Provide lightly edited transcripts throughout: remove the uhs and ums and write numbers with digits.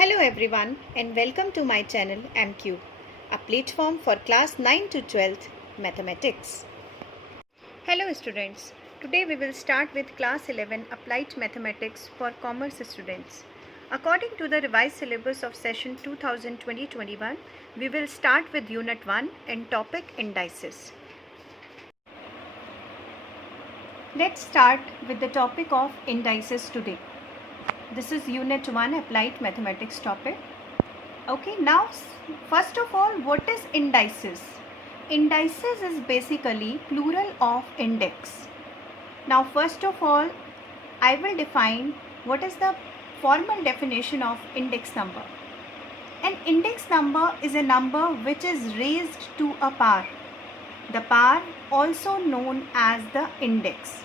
Hello everyone and welcome to my channel MQ, a platform for class 9 to 12th mathematics. Hello students, today we will start with class 11 applied mathematics for commerce students. According to the revised syllabus of session 2020-21, we will start with unit 1 and topic indices. Let's start with the topic of indices today. This is unit 1 applied mathematics topic. Okay, now first of all, what is indices? Indices is basically plural of index. Now first of all, I will define what is the formal definition of index number. An index number is a number which is raised to a power. The power also known as the index.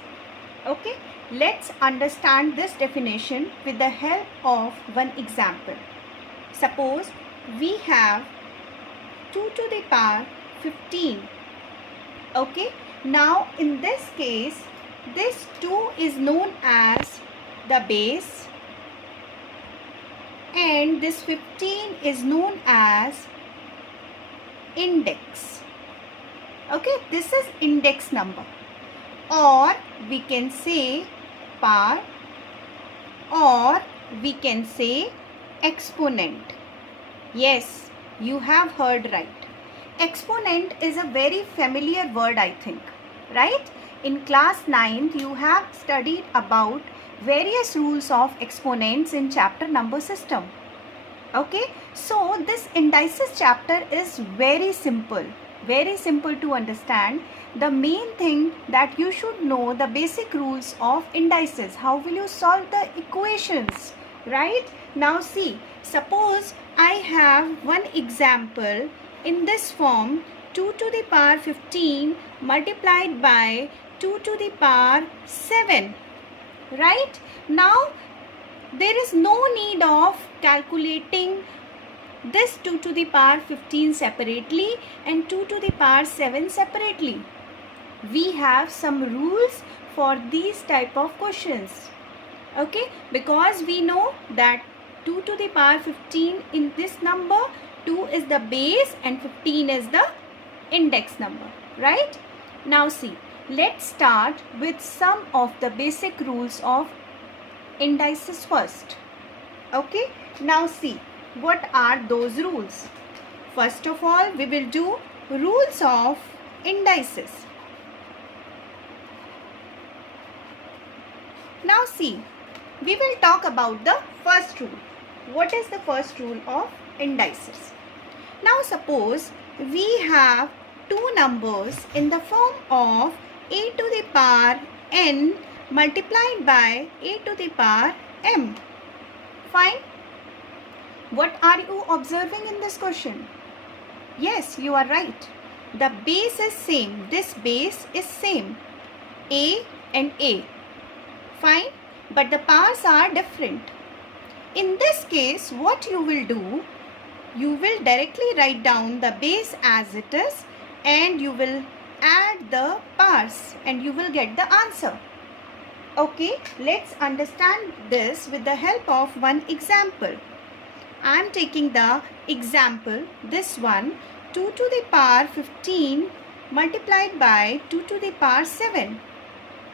Okay, let's understand this definition with the help of one example. Suppose we have 2 to the power 15. Okay, now in this case, this 2 is known as the base and this 15 is known as index. Okay, this is index number, or we can say power, or we can say exponent. Yes, you have heard right. Exponent is a very familiar word, I think, right? In class 9th, you have studied about various rules of exponents in chapter number system. Okay, so this indices chapter is very simple to understand. The main thing that you should know the basic rules of indices. How will you solve the equations, right? Now see, suppose I have one example in this form, 2 to the power 15 multiplied by 2 to the power 7, right? Now there is no need of calculating this 2 to the power 15 separately and 2 to the power 7 separately. We have some rules for these type of questions. Okay, because we know that 2 to the power 15 in this number, 2 is the base and 15 is the index number, right? Now see, let's start with some of the basic rules of indices first. Okay, now see, what are those rules? First of all, we will do rules of indices. Now see, we will talk about the first rule. What is the first rule of indices? Now suppose we have two numbers in the form of a to the power n multiplied by a to the power m. Fine. What are you observing in this question? Yes, you are right. The base is same. This base is same. A and A. Fine. But the powers are different. In this case, what you will do, you will directly write down the base as it is and you will add the powers and you will get the answer. Okay, let's understand this with the help of one example. I am taking the example, this one, 2 to the power 15 multiplied by 2 to the power 7.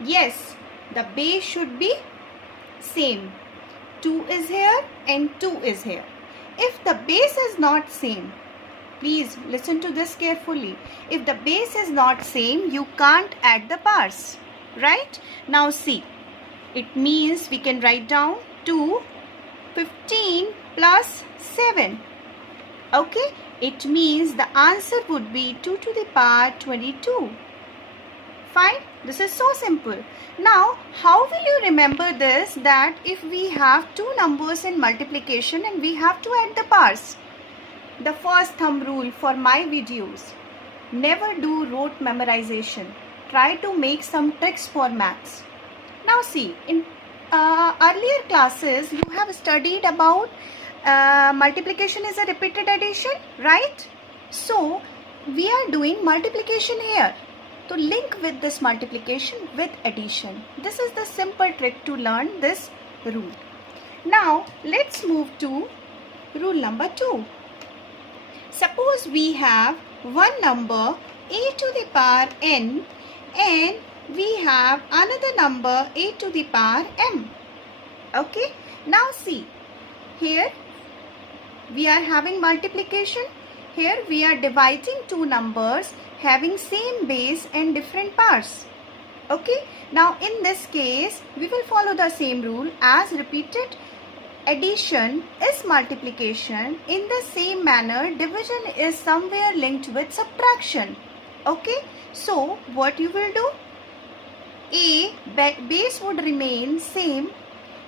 Yes, the base should be same. 2 is here and 2 is here. If the base is not same, please listen to this carefully. If the base is not same, you can't add the powers, right? Now see, it means we can write down 2, 15 plus 7. Okay, it means the answer would be 2 to the power 22. Fine, this is so simple. Now, how will you remember this, that if we have two numbers in multiplication and we have to add the powers? The first thumb rule for my videos, never do rote memorization. Try to make some tricks for maths. Now see, in earlier classes you have studied about multiplication is a repeated addition, right? So we are doing multiplication here. So link with this multiplication with addition. This is the simple trick to learn this rule. Now let's move to Rule number 2. Suppose we have one number a to the power n and we have another number a to the power m. Okay. Now see, here we are having multiplication. Here we are dividing two numbers having same base and different parts. Okay. Now in this case, we will follow the same rule as repeated addition is multiplication. In the same manner, division is somewhere linked with subtraction. Okay. So what you will do? A base would remain same.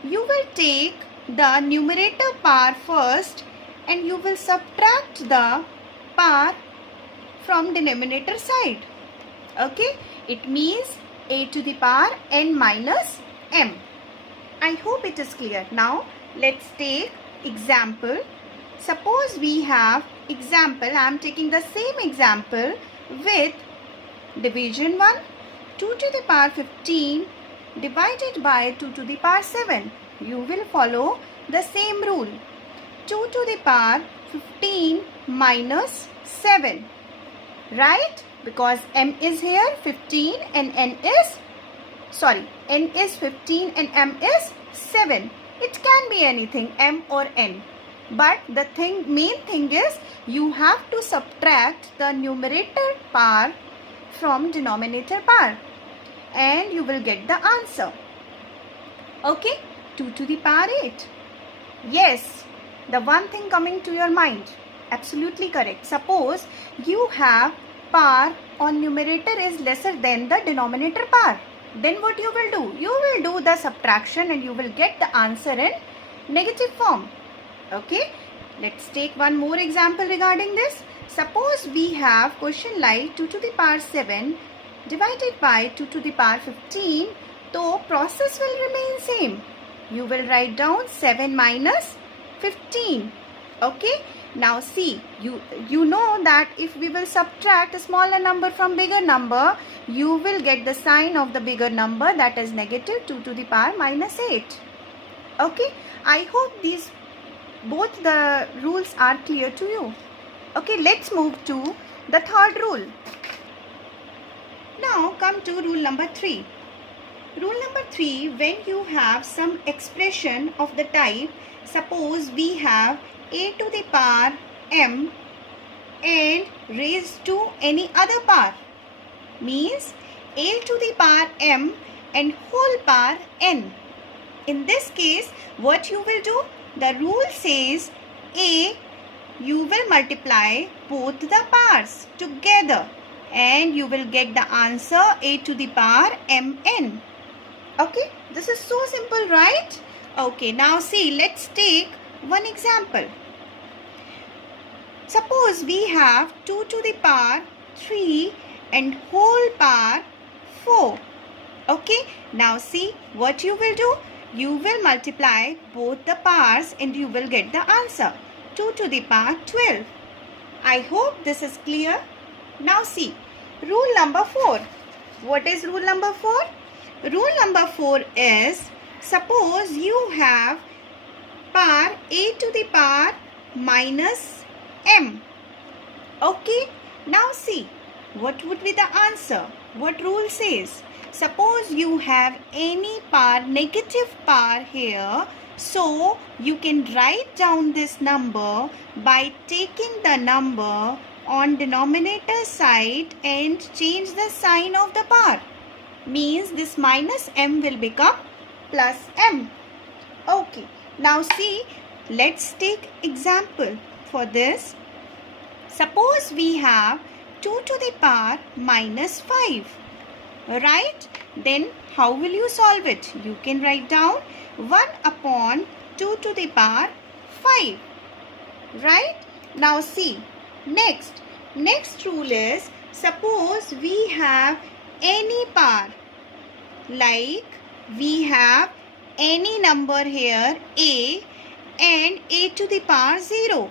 You will take the numerator power first and you will subtract the power from denominator side. Okay. It means a to the power n minus m. I hope it is clear. Now let's take example. Suppose we have example. I am taking the same example with division 1. 2 to the power 15 divided by 2 to the power 7. You will follow the same rule. 2 to the power 15 minus 7. Right? Because m is here 15 and n is 15 and m is 7. It can be anything, m or n. But the main thing is you have to subtract the numerator power from denominator power and you will get the answer. Okay, 2 to the power 8. Yes, the one thing coming to your mind. Absolutely correct. Suppose you have power on numerator is lesser than the denominator power. Then what you will do? You will do the subtraction and you will get the answer in negative form. Okay. Let's take one more example regarding this. Suppose we have question like 2 to the power 7 divided by 2 to the power 15. So process will remain same. You will write down 7 minus 15. Okay. Now see, you know that if we will subtract a smaller number from bigger number, you will get the sign of the bigger number, that is negative 2 to the power minus 8. Okay. I hope both the rules are clear to you. Okay, let's move to the third rule. Now come to rule number 3. Rule number 3, when you have some expression of the type, suppose we have a to the power m and raised to any other power, means a to the power m and whole power n. In this case, what you will do? The rule says a, you will multiply both the powers together and you will get the answer a to the power mn. Okay, this is so simple, right? Okay, now see, let's take one example. Suppose we have 2 to the power 3 and whole power 4. Okay, now see what you will do. You will multiply both the powers and you will get the answer 2 to the power 12. I hope this is clear. Now see, rule number 4. What is rule number 4? Rule number 4 is, suppose you have power a to the power minus m. Okay, now see, what would be the answer? What rule says? Suppose you have any power, negative power here, so you can write down this number by taking the number on denominator side and change the sign of the power. Means this minus m will become plus m. Okay, now see, let's take example for this. Suppose we have 2 to the power minus 5. Right? Then how will you solve it? You can write down 1 upon 2 to the power 5. Right? Now see, next rule is, suppose we have any power, like we have any number here a and a to the power 0.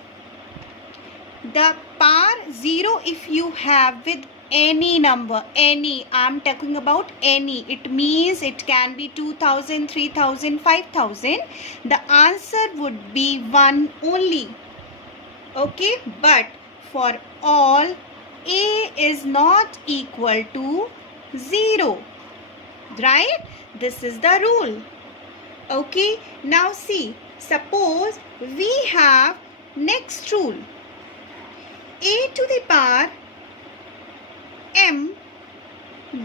The power 0 if you have with any number, any, I am talking about any, it means it can be 2000, 3000, 5000, the answer would be 1 only. Okay, but for all a is not equal to 0. Right? This is the rule. Okay, now see, suppose we have next rule. A to the power m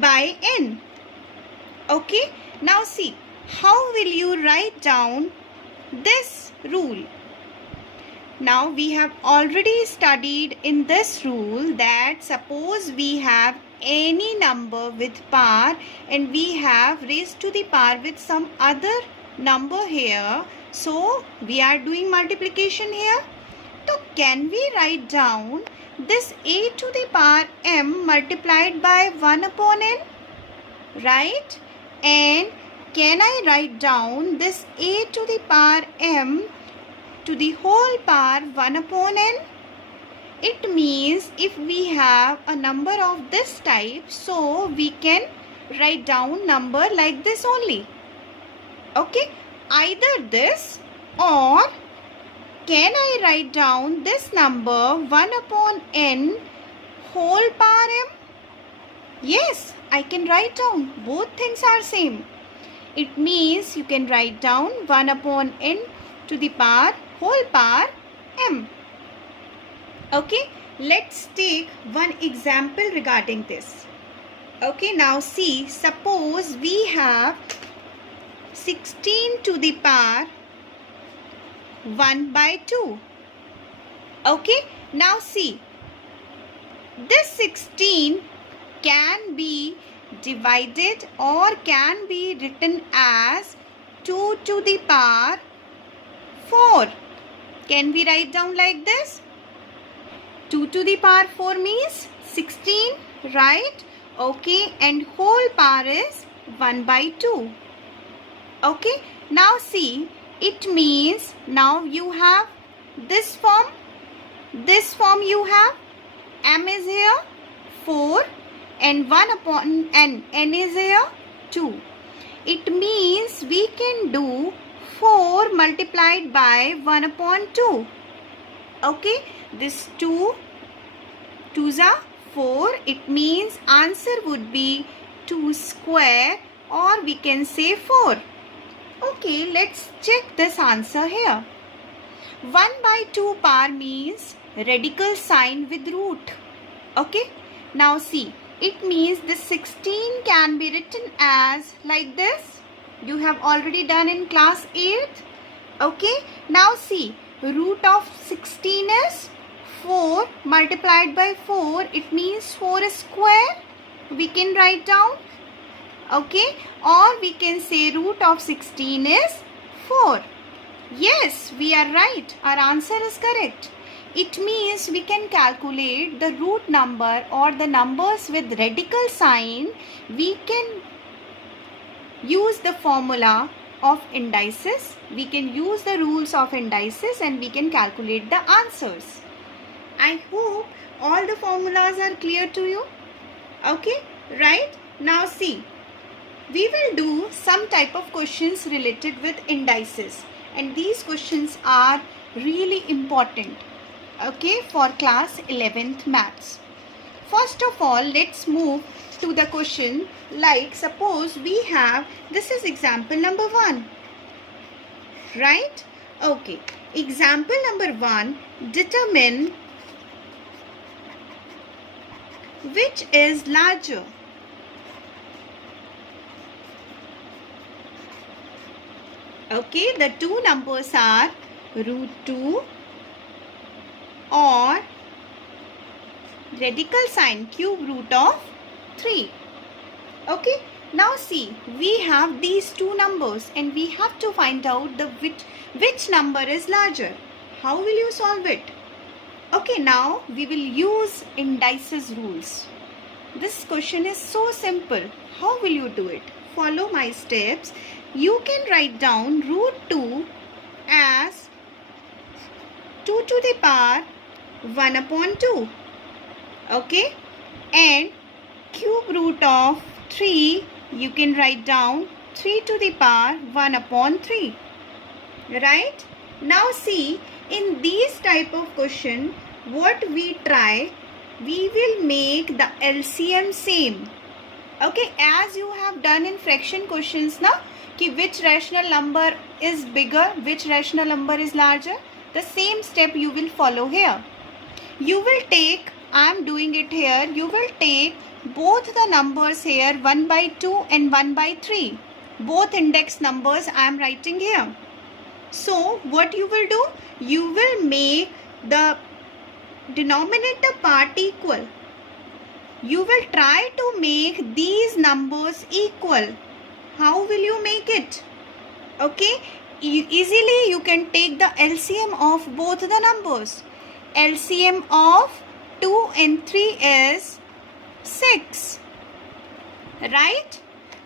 by n. Okay, now see, how will you write down this rule? Now we have already studied in this rule that suppose we have any number with power and we have raised to the power with some other number here. So we are doing multiplication here. So can we write down this a to the power m multiplied by 1 upon n? Right? And can I write down this a to the power m to the whole power 1 upon n? It means if we have a number of this type, so we can write down number like this only. Okay, either this, or can I write down this number 1 upon n whole power m? Yes, I can write down. Both things are same. It means you can write down 1 upon n to the power whole power m. Okay, let's take one example regarding this. Okay, now see, suppose we have 16 to the power 1 by 2. Okay, now see, this 16 can be divided or can be written as 2 to the power 4. Can we write down like this? 2 to the power 4 means 16, right? Okay, and whole power is 1 by 2. Okay, now see, it means now you have this form you have, m is here 4 and 1 upon n is here 2. It means we can do 4 multiplied by 1 upon 2. Okay, this 2 2s are 4. It means answer would be 2 square, or we can say 4. Okay, let's check this answer here. 1 by 2 power means radical sign with root. Okay, now see, it means this 16 can be written as like this. You have already done in class 8th. Okay, now see, root of 16 is 4 multiplied by 4. It means 4 square. We can write down. Okay, or we can say root of 16 is 4. Yes, we are right. Our answer is correct. It means we can calculate the root number or the numbers with radical sign. We can use the formula of indices. We can use the rules of indices and we can calculate the answers. I hope all the formulas are clear to you. Okay, right? Now see, we will do some type of questions related with indices, and these questions are really important, okay, for class 11th maths. First of all, let's move to the question. Like suppose we have, this is example number 1, right? Okay, example number 1, determine which is larger. Okay, the two numbers are root 2 or radical sign cube root of 3. Okay, now see, we have these two numbers and we have to find out the which number is larger. How will you solve it? Okay, now we will use indices rules. This question is so simple. How will you do it? Follow my steps. You can write down root 2 as 2 to the power 1 upon 2. Okay, and cube root of 3, you can write down 3 to the power 1 upon 3. Right? Now see, In these type of question, what we try, we will make the LCM same. Okay, as you have done in fraction questions na, ki which rational number is bigger, which rational number is larger, the same step you will follow here. You will take, I am doing it here, you will take both the numbers here 1 by 2 and 1 by 3. Both index numbers I am writing here. So what you will do? You will make the denominator part equal. You will try to make these numbers equal. How will you make it? Okay, easily you can take the LCM of both the numbers. LCM of 2 and 3 is 6. Right?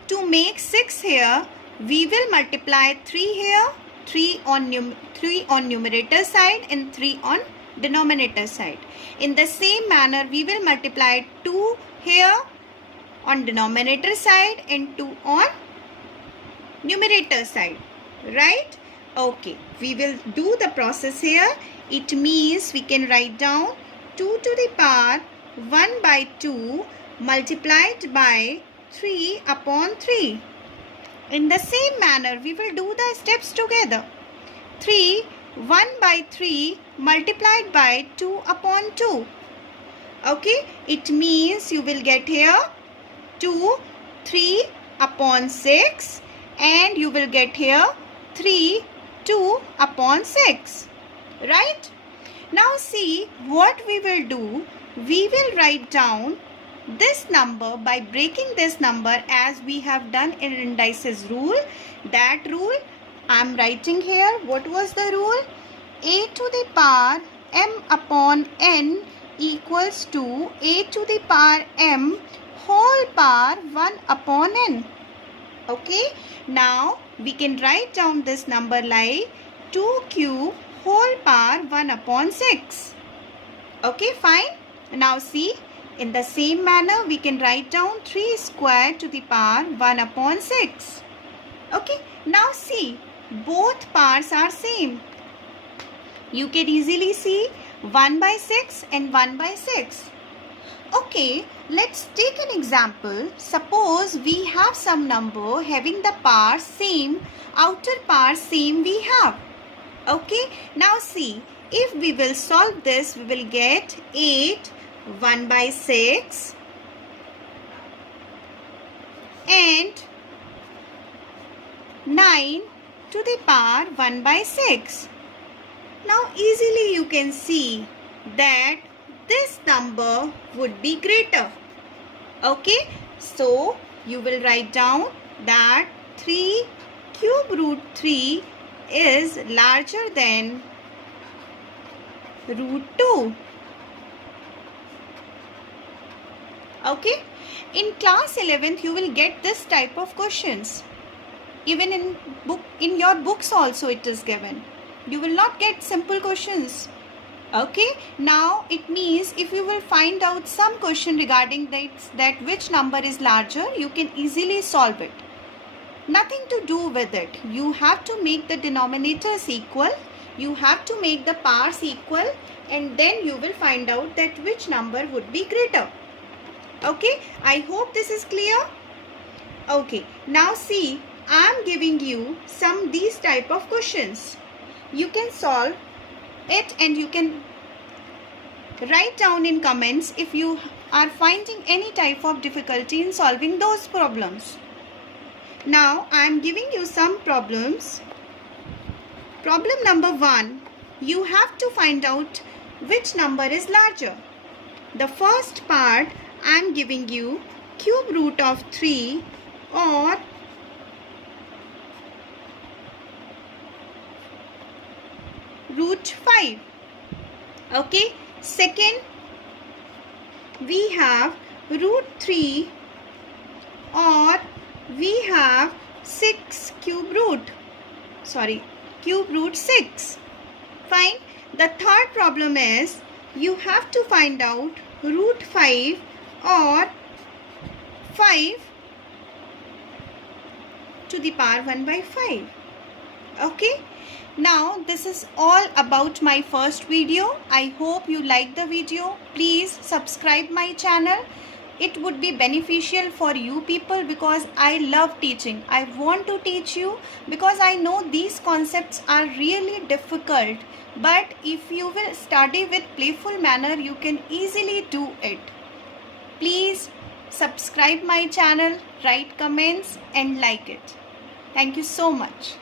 To make 6 here, we will multiply 3 here, 3 on numerator side and 3 on denominator side. In the same manner, we will multiply 2 here on denominator side and 2 on numerator side. Right? Okay, we will do the process here. It means we can write down 2 to the power 1 by 2 multiplied by 3 upon 3. In the same manner, we will do the steps together. 3, 1 by 3 multiplied by 2 upon 2. Okay, it means you will get here 2, 3 upon 6 and you will get here 3, 2 upon 6. Right? Now see what we will do. We will write down this number by breaking this number as we have done in indices rule. That rule I am writing here. What was the rule? A to the power m upon n equals to a to the power m whole power 1 upon n. Okay. Now we can write down this number like 2 cube whole power 1 upon 6. Okay, fine. Now see, in the same manner we can write down 3 square to the power 1 upon 6. Okay, now see, both powers are same. You can easily see 1 by 6 and 1 by 6. Okay, let's take an example. Suppose we have some number having the power same, outer power same we have. Okay, now see, if we will solve this, we will get 8, 1 by 6 and 9 to the power 1 by 6. Now easily you can see that this number would be greater. Okay, so you will write down that 3 cube root 3 is larger than root 2. Okay, in class 11th you will get this type of questions. Even in your books also it is given. You will not get simple questions. Okay, now it means if you will find out some question regarding that which number is larger, you can easily solve it. Nothing to do with it. You have to make the denominators equal. You have to make the powers equal and then you will find out that which number would be greater. Okay, I hope this is clear. Okay, now see, I am giving you these type of questions. You can solve it and you can write down in comments if you are finding any type of difficulty in solving those problems. Now I am giving you some problems. Problem number 1, you have to find out which number is larger. The first part I am giving you cube root of 3 or root 5. Okay. Second, we have root 3 or we have 6 cube root 6. Fine. The third problem is you have to find out root 5 or 5 to the power 1 by 5. Okay, now this is all about my first video. I hope you like the video. Please subscribe my channel. It would be beneficial for you people because I love teaching. I want to teach you because I know these concepts are really difficult, but if you will study with playful manner, you can easily do it. Please subscribe my channel, write comments and like it. Thank you so much.